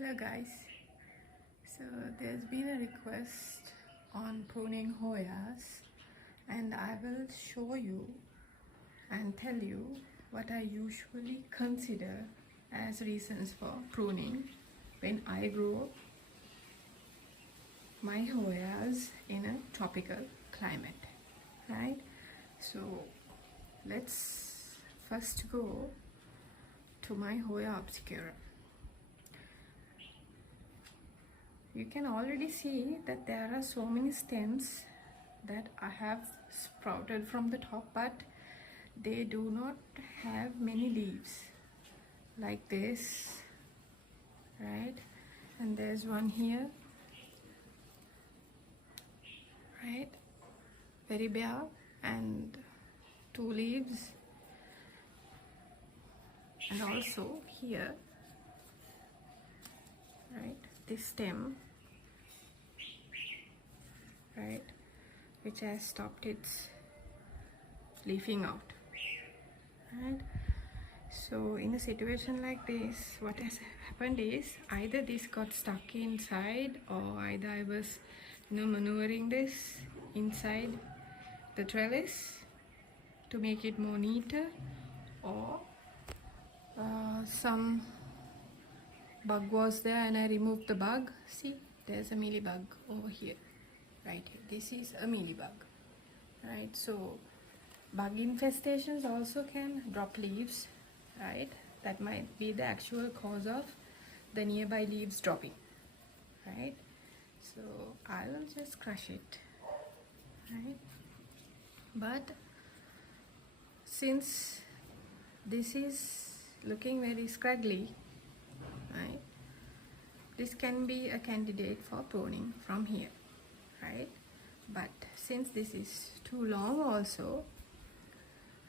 Hello guys, so there's been a request on pruning Hoyas and I will show you and tell you what I usually consider as reasons for pruning when I grow my Hoyas in a tropical climate, right? So let's first go to my Hoya obscura. You can already see that there are so many stems that I have sprouted from the top, but they do not have many leaves like this, right? And there's one here, right? Very bare, and 2 leaves, and also here, right? This stem, right, which has stopped its leafing out, right? So in a situation like this, what has happened is either this got stuck inside, or either I was maneuvering this inside the trellis to make it more neater, or some bug was there and I removed the bug. See, there's a mealybug over here, right here. This is a mealybug, right? So bug infestations also can drop leaves, right? That might be the actual cause of the nearby leaves dropping, right? So I will just crush it, right? But since this is looking very scraggly, right, this can be a candidate for pruning from here, right? But since this is too long also,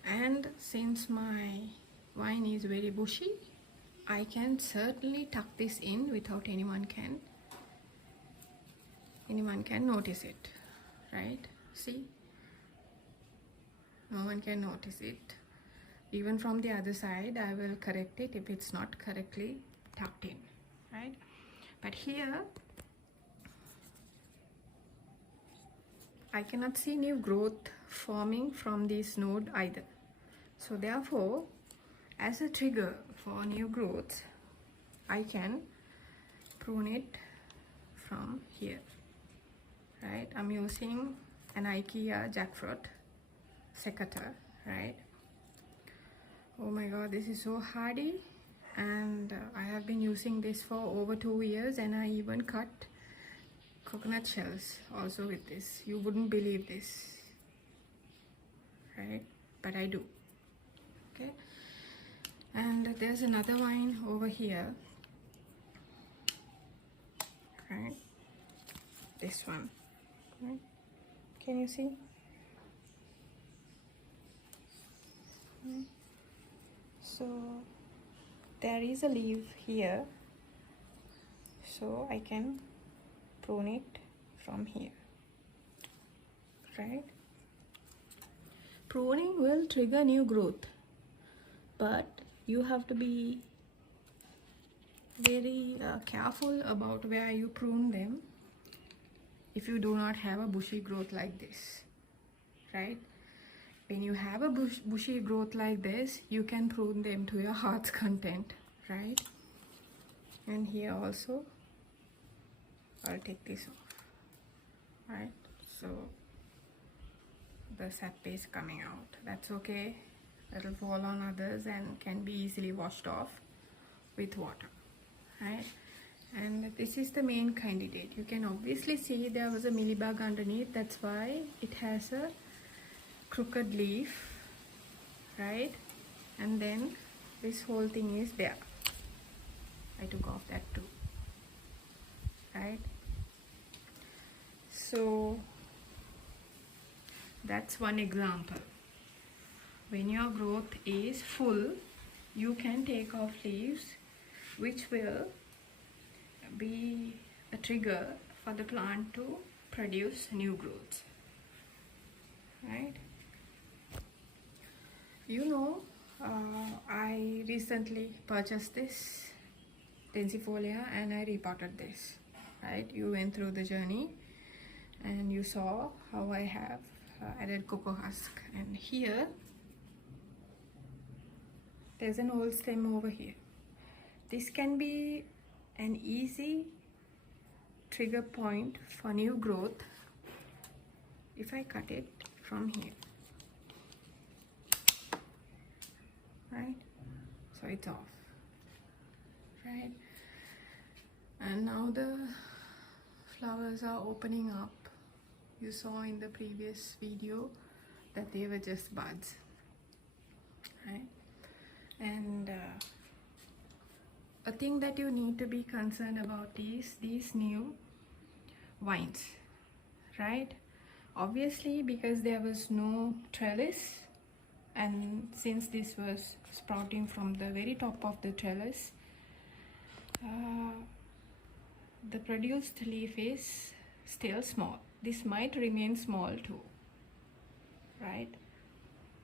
and since my vine is very bushy, I can certainly tuck this in without anyone can notice it, right? See, no one can notice it. Even from the other side, I will correct it if it's not correctly tucked in, right? But here I cannot see new growth forming from this node either. So therefore, as a trigger for new growth, I can prune it from here, right? I'm using an IKEA jackfruit seccator, right? Oh my god, this is so hardy, and I have been using this for over 2 years, and I even cut coconut shells also with this. You wouldn't believe this, right? But I do. Okay, and there's another vine over here, right? This one, right? Can you see? So there is a leaf here, so I can prune it from here, right? Pruning will trigger new growth, but you have to be very careful about where you prune them if you do not have a bushy growth like this, right? When you have a bushy growth like this, you can prune them to your heart's content, right? And here also, I'll take this off, right? So the sap is coming out. That's okay. It'll fall on others and can be easily washed off with water, right? And this is the main candidate. You can obviously see there was a mealybug underneath. That's why it has a crooked leaf, right? And then this whole thing is bare. I took off that too, right? So that's one example. When your growth is full, you can take off leaves, which will be a trigger for the plant to produce new growth, right? You know, I recently purchased this densifolia and I repotted this, right? You went through the journey and you saw how I have added cocoa husk, and here there's an old stem over here. This can be an easy trigger point for new growth if I cut it from here, right? So it's off, right? And now the flowers are opening up. You saw in the previous video that they were just buds, right? And a thing that you need to be concerned about is these new vines, right? Obviously, because there was no trellis, and since this was sprouting from the very top of the trellis, the produced leaf is still small. This might remain small too, right?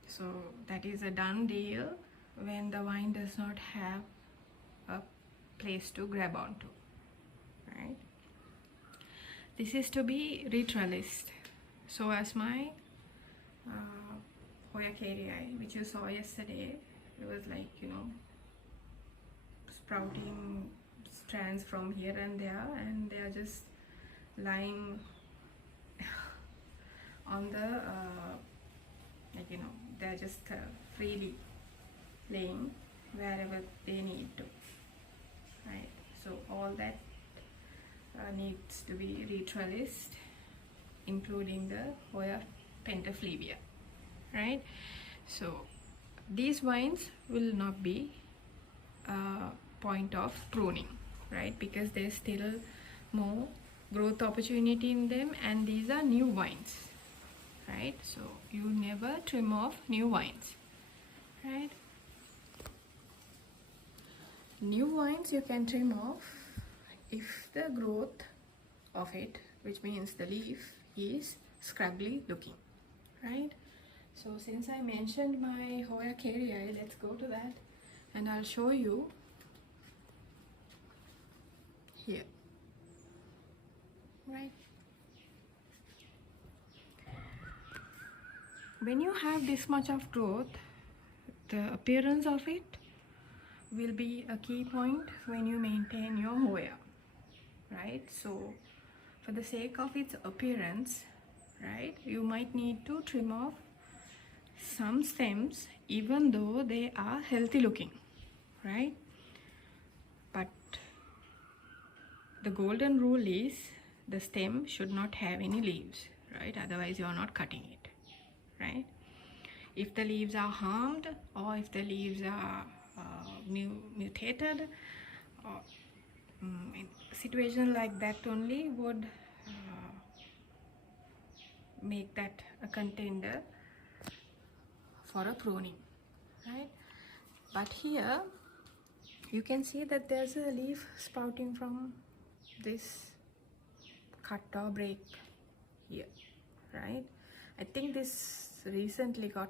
So that is a done deal when the vine does not have a place to grab onto, right? This is to be retrellised. So as my Hoya, which you saw yesterday, it was like, you know, sprouting strands from here and there, and they are just lying on the like, you know, they're just freely laying wherever they need to, right? So all that needs to be retrellised, including the Hoya pentaflevia, right? So these vines will not be a point of pruning, right? Because there's still more growth opportunity in them, and these are new vines, right? So you never trim off new vines, right? New vines you can trim off if the growth of it, which means the leaf, is scraggly looking, right? So since I mentioned my Hoya, let's go to that and I'll show you here, right? When you have this much of growth, the appearance of it will be a key point when you maintain your Hoya, right? So for the sake of its appearance, right, you might need to trim off some stems even though they are healthy looking, right? But the golden rule is the stem should not have any leaves, right? Otherwise you are not cutting it, right? If the leaves are harmed, or if the leaves are mutated, or in situation like that only would make that a contender for a pruning, right? But here you can see that there's a leaf sprouting from this cut or break here, right? I think this recently got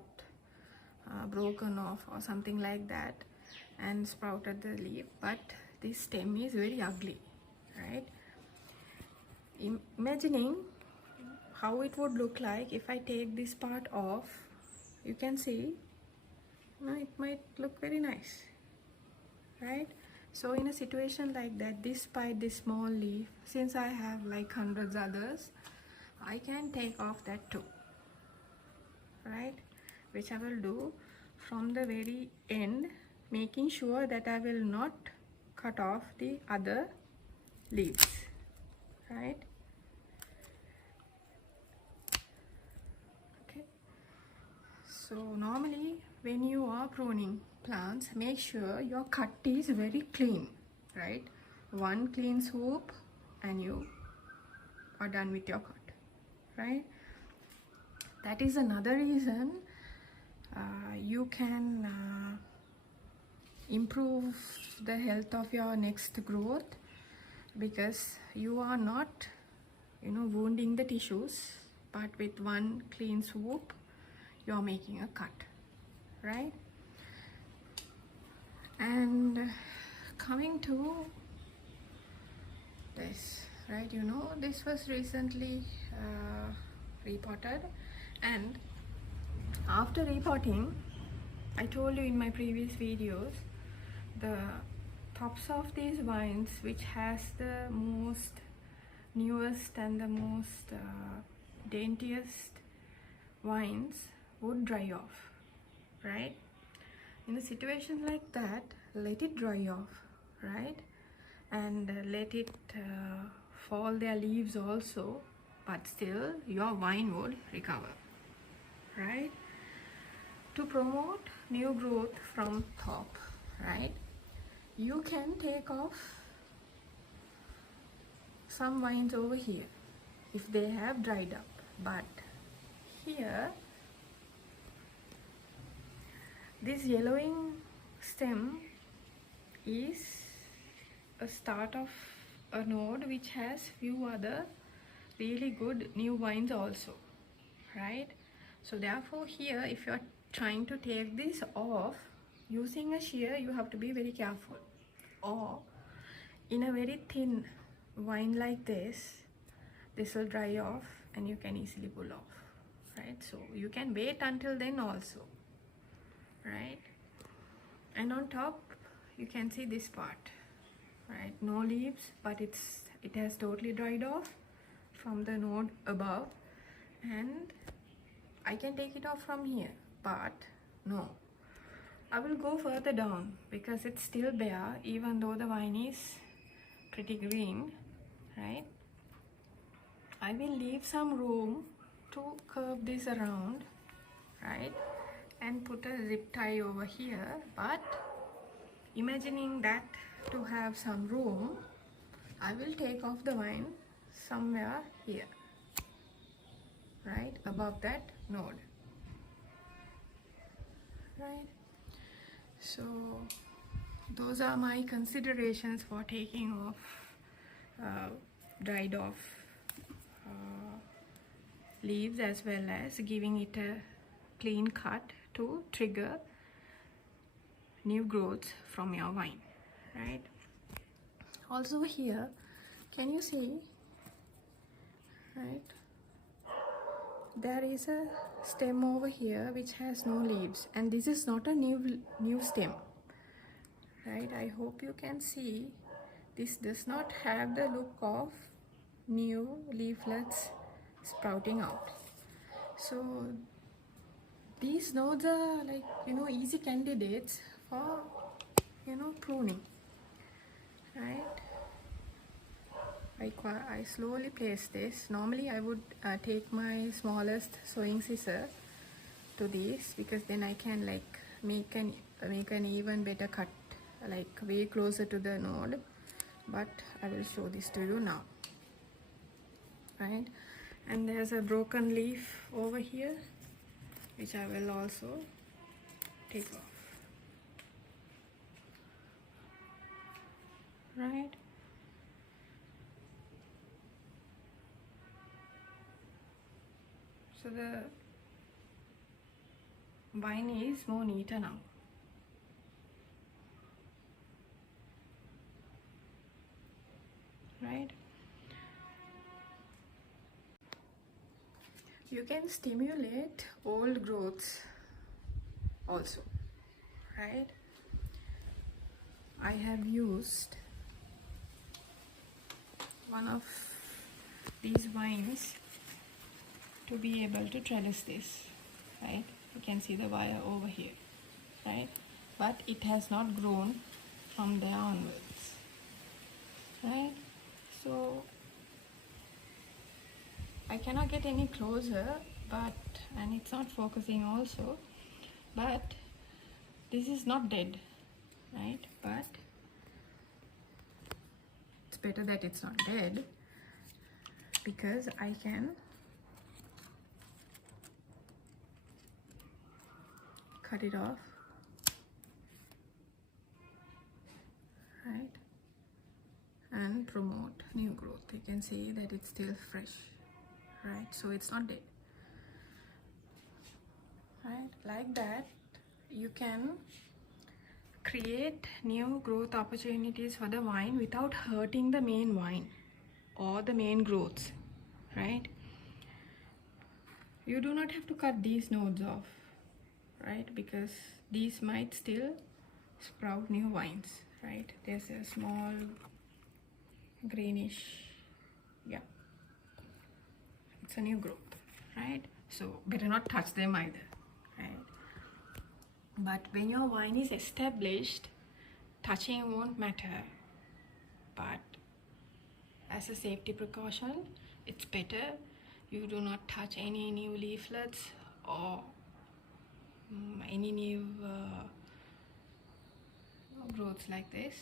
broken off or something like that and sprouted the leaf, but this stem is very ugly, right? Imagining how it would look like if I take this part off, you can see it might look very nice, right? So in a situation like that, despite this small leaf, since I have like hundreds others, I can take off that too, right? Which I will do from the very end, making sure that I will not cut off the other leaves, right? Okay, so normally when you are pruning plants, make sure your cut is very clean, right? One clean swoop and you are done with your cut, right? That is another reason you can improve the health of your next growth, because you are not, you know, wounding the tissues, but with one clean swoop you are making a cut, right? And coming to this, right? You know, this was recently repotted, and after repotting, I told you in my previous videos, the tops of these vines, which has the most newest and the most daintiest vines, would dry off, right? In a situation like that, let it dry off, right? And let it fall their leaves also, but still your vine would recover, right? To promote new growth from top, right, you can take off some vines over here if they have dried up, but here this yellowing stem is a start of a node which has few other really good new vines also, right? So therefore here, if you are trying to take this off using a shear, you have to be very careful, or in a very thin vine like this will dry off and you can easily pull off, right? So you can wait until then also, right? And on top you can see this part, right? No leaves, but it has totally dried off from the node above, and I can take it off from here, but no, I will go further down because it's still bare even though the vine is pretty green, right? I will leave some room to curve this around, right, and put a zip tie over here, but imagining that to have some room, I will take off the vine somewhere here, right, above that node, right? So those are my considerations for taking off dried off leaves, as well as giving it a clean cut to trigger new growth from your vine, right? Also here, can you see, right, there is a stem over here which has no leaves, and this is not a new stem, right? I hope you can see this does not have the look of new leaflets sprouting out. So these nodes are like, you know, easy candidates for, you know, pruning, right? I slowly place this. Normally I would take my smallest sewing scissor to this, because then I can like make an even better cut, like way closer to the node, but I will show this to you now, right? And there's a broken leaf over here which I will also take off, right? So the vine is more neater now, right? You can stimulate old growths also, right? I have used one of these vines to be able to trellis this, right? You can see the wire over here, right? But it has not grown from there onwards, right? So I cannot get any closer, and it's not focusing also, but this is not dead, right? But it's better that it's not dead, because I can cut it off, right, and promote new growth. You can see that it's still fresh, right? So it's not dead, right? Like that you can create new growth opportunities for the vine without hurting the main vine, or the main growths, right? You do not have to cut these nodes off, right? Because these might still sprout new vines, right? There's a small greenish, yeah, it's a new growth, right? So better not touch them either, right? But when your vine is established, touching won't matter. But as a safety precaution, it's better you do not touch any new leaflets or any new growths like this,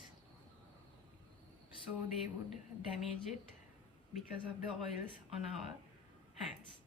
so they would damage it because of the oils on our hands.